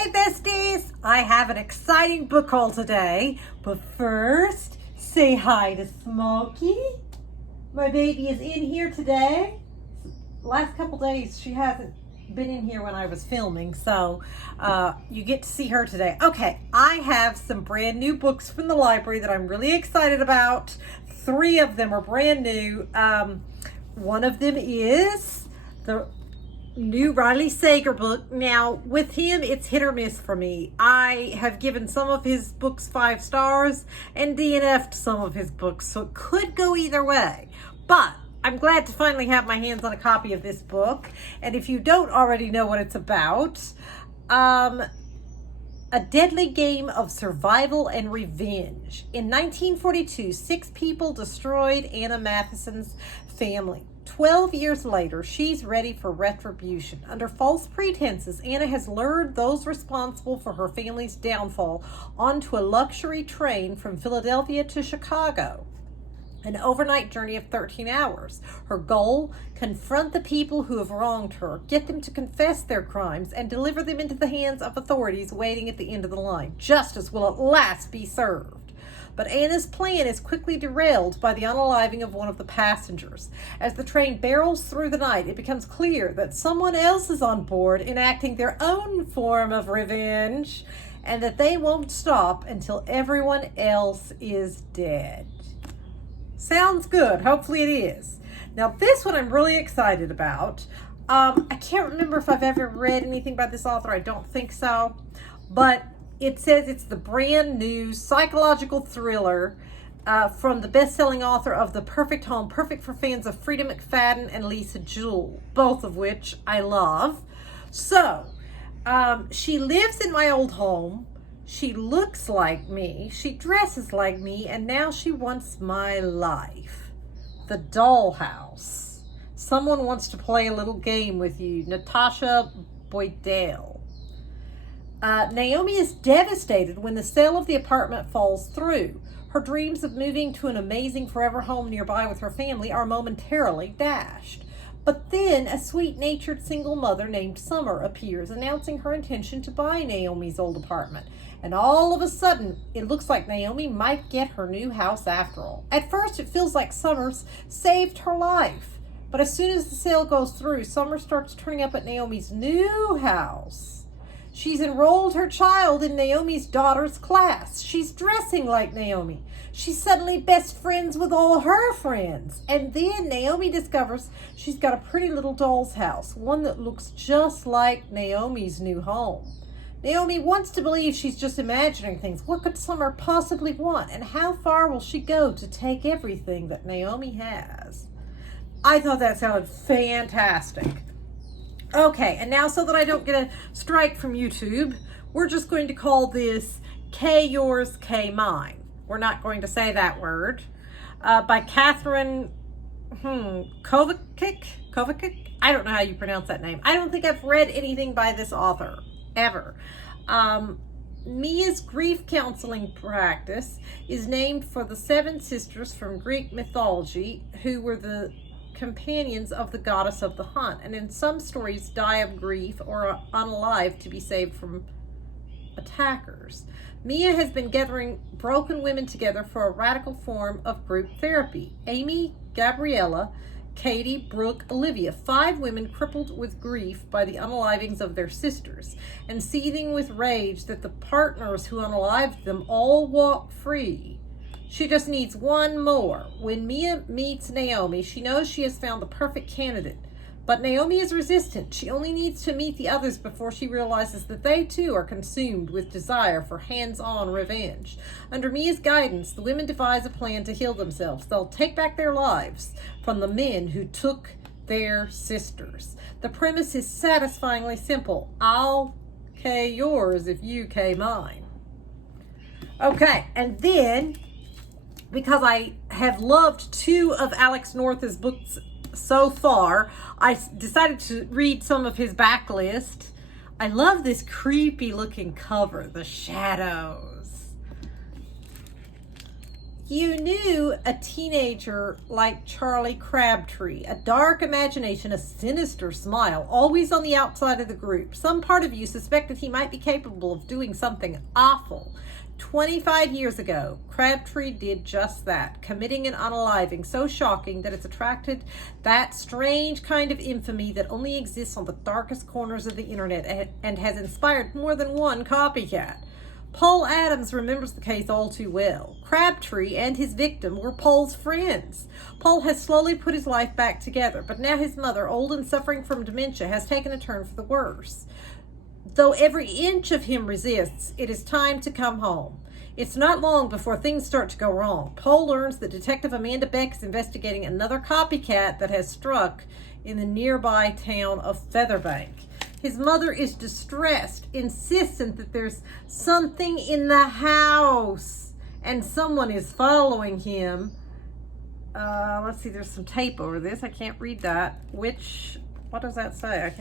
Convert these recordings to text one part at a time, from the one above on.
Hey besties, I have an exciting book haul today, but first, say hi to Smokey. My baby is in here today. Last couple days she hasn't been in here when I was filming, so you get to see her today. Okay, I have some brand new books from the library that I'm really excited about. 3 of them are brand new. One of them is the new Riley Sager book. Now, with him, it's hit or miss for me. I have given some of his books 5 stars and DNF'd some of his books, so it could go either way. But I'm glad to finally have my hands on a copy of this book. And if you don't already know what it's about, a deadly game of survival and revenge. In 1942, 6 people destroyed Anna Matheson's family. 12 years later, she's ready for retribution. Under false pretenses, Anna has lured those responsible for her family's downfall onto a luxury train from Philadelphia to Chicago. An overnight journey of 13 hours. Her goal? Confront the people who have wronged her, get them to confess their crimes, and deliver them into the hands of authorities waiting at the end of the line. Justice will at last be served. But Anna's plan is quickly derailed by the unaliving of one of the passengers. As the train barrels through the night, it becomes clear that someone else is on board enacting their own form of revenge, and that they won't stop until everyone else is dead. Sounds good. Hopefully it is. Now, this one I'm really excited about. I can't remember if I've ever read anything by this author. I don't think so. But it says it's the brand new psychological thriller from the best-selling author of The Perfect Home, perfect for fans of Frida McFadden and Lisa Jewell, both of which I love. So, she lives in my old home. She looks like me, she dresses like me, and now she wants my life. The Dollhouse. Someone wants to play a little game with you. Natasha Boydell. Naomi is devastated when the sale of the apartment falls through. Her dreams of moving to an amazing forever home nearby with her family are momentarily dashed. But then a sweet-natured single mother named Summer appears, announcing her intention to buy Naomi's old apartment. And all of a sudden, it looks like Naomi might get her new house after all. At first, it feels like Summer's saved her life. But as soon as the sale goes through, Summer starts turning up at Naomi's new house. She's enrolled her child in Naomi's daughter's class. She's dressing like Naomi. She's suddenly best friends with all her friends. And then Naomi discovers she's got a pretty little doll's house, one that looks just like Naomi's new home. Naomi wants to believe she's just imagining things. What could Summer possibly want? And how far will she go to take everything that Naomi has? I thought that sounded fantastic. Okay, and now so that I don't get a strike from YouTube, we're just going to call this K Yours, K Mine. We're not going to say that word. By Catherine Kovacic? I don't know how you pronounce that name. I don't think I've read anything by this author, ever. Mia's grief counseling practice is named for the 7 sisters from Greek mythology who were the companions of the goddess of the hunt, and in some stories die of grief or are unalive to be saved from attackers. Mia has been gathering broken women together for a radical form of group therapy. Amy, Gabriella, Katie, Brooke, Olivia, 5 women crippled with grief by the unalivings of their sisters, and seething with rage that the partners who unalived them all walk free. She just needs one more. When Mia meets Naomi, she knows she has found the perfect candidate. But Naomi is resistant. She only needs to meet the others before she realizes that they too are consumed with desire for hands-on revenge. Under Mia's guidance, the women devise a plan to heal themselves. They'll take back their lives from the men who took their sisters. The premise is satisfyingly simple. I'll K yours if you K mine. Okay, and then, because I have loved 2 of Alex North's books so far, I decided to read some of his backlist. I love this creepy looking cover, the shadows. you knew a teenager like Charlie Crabtree, a dark imagination, a sinister smile, always on the outside of the group, some part of you suspected he might be capable of doing something awful. 25 years ago, Crabtree did just that, committing an unaliving so shocking that it's attracted that strange kind of infamy that only exists on the darkest corners of the internet and has inspired more than one copycat. Paul Adams remembers the case all too well. Crabtree and his victim were Paul's friends. Paul has slowly put his life back together, but now his mother, old and suffering from dementia, has taken a turn for the worse. Though every inch of him resists, it is time to come home. It's not long before things start to go wrong. Paul learns that Detective Amanda Beck is investigating another copycat that has struck in the nearby town of Featherbank. His mother is distressed, insistent that there's something in the house and someone is following him. Let's see, there's some tape over this. I can't read that. What does that say?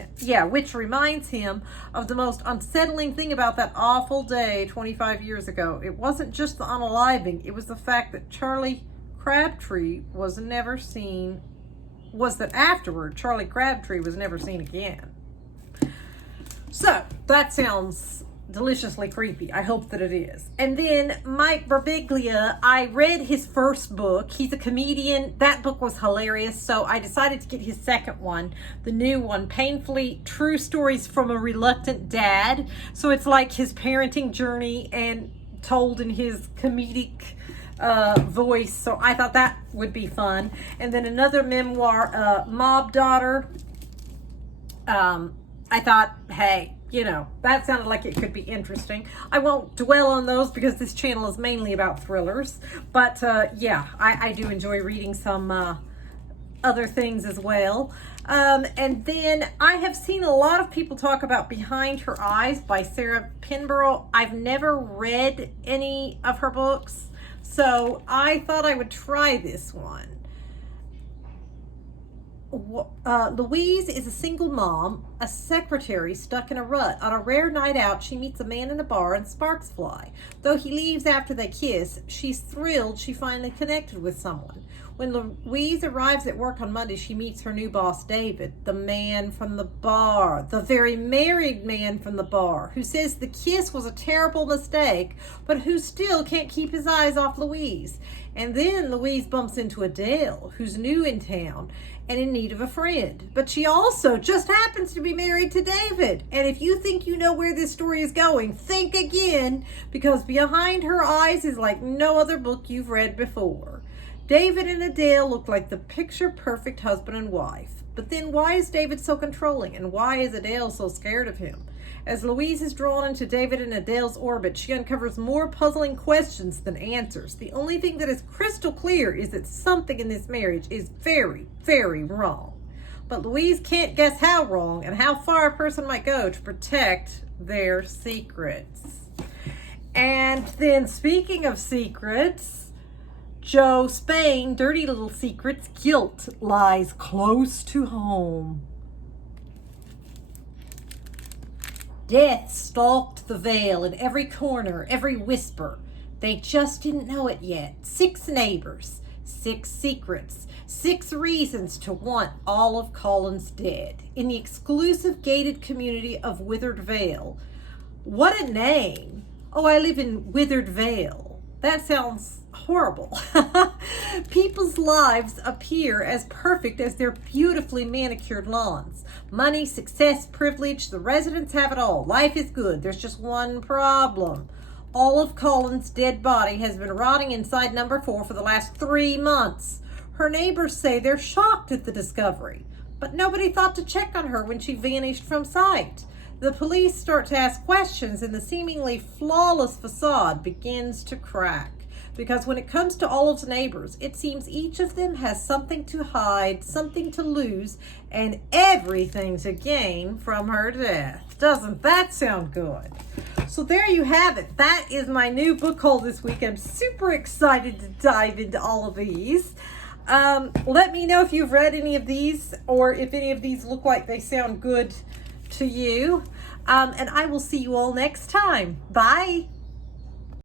Which reminds him of the most unsettling thing about that awful day 25 years ago. It wasn't just the unaliving, it was the fact that Charlie Crabtree was never seen again. So, that sounds deliciously creepy. I hope that it is. And then Mike Birbiglia, I read his first book. He's a comedian. That book was hilarious, so I decided to get his second one, the new one, Painfully True Stories from a Reluctant Dad. So it's like his parenting journey and told in his comedic voice. So I thought that would be fun. And then another memoir, Mob Daughter. I thought, hey, that sounded like it could be interesting. I won't dwell on those because this channel is mainly about thrillers. But I do enjoy reading some other things as well. And then I have seen a lot of people talk about Behind Her Eyes by Sarah Pinborough. I've never read any of her books, so I thought I would try this one. Louise is a single mom, a secretary stuck in a rut. On a rare night out, she meets a man in a bar and sparks fly. Though he leaves after they kiss, she's thrilled she finally connected with someone. When Louise arrives at work on Monday, she meets her new boss, David, the man from the bar, the very married man from the bar, who says the kiss was a terrible mistake, but who still can't keep his eyes off Louise. And then Louise bumps into Adele, who's new in town and in need of a friend. But she also just happens to be married to David. And if you think you know where this story is going, think again, because Behind Her Eyes is like no other book you've read before. David and Adele look like the picture-perfect husband and wife. But then why is David so controlling, and why is Adele so scared of him? As Louise is drawn into David and Adele's orbit, she uncovers more puzzling questions than answers. The only thing that is crystal clear is that something in this marriage is very, very wrong. But Louise can't guess how wrong and how far a person might go to protect their secrets. And then, speaking of secrets, Joe Spain, Dirty Little Secrets, Guilt Lies Close to Home. Death stalked the Vale in every corner, every whisper. They just didn't know it yet. 6 neighbors, 6 secrets, 6 reasons to want all of Collins dead. In the exclusive gated community of Withered Vale. What a name. Oh, I live in Withered Vale. That sounds horrible. People's lives appear as perfect as their beautifully manicured lawns. Money, success, privilege, the residents have it all. Life is good. There's just one problem. All of Collins' dead body has been rotting inside number 4 for the last 3 months. Her neighbors say they're shocked at the discovery, but nobody thought to check on her when she vanished from sight. The police start to ask questions, and the seemingly flawless facade begins to crack. Because when it comes to Olive's neighbors, it seems each of them has something to hide, something to lose, and everything to gain from her death. Doesn't that sound good? So there you have it. That is my new book haul this week. I'm super excited to dive into all of these. Let me know if you've read any of these or if any of these look like they sound good to you. And I will see you all next time. Bye.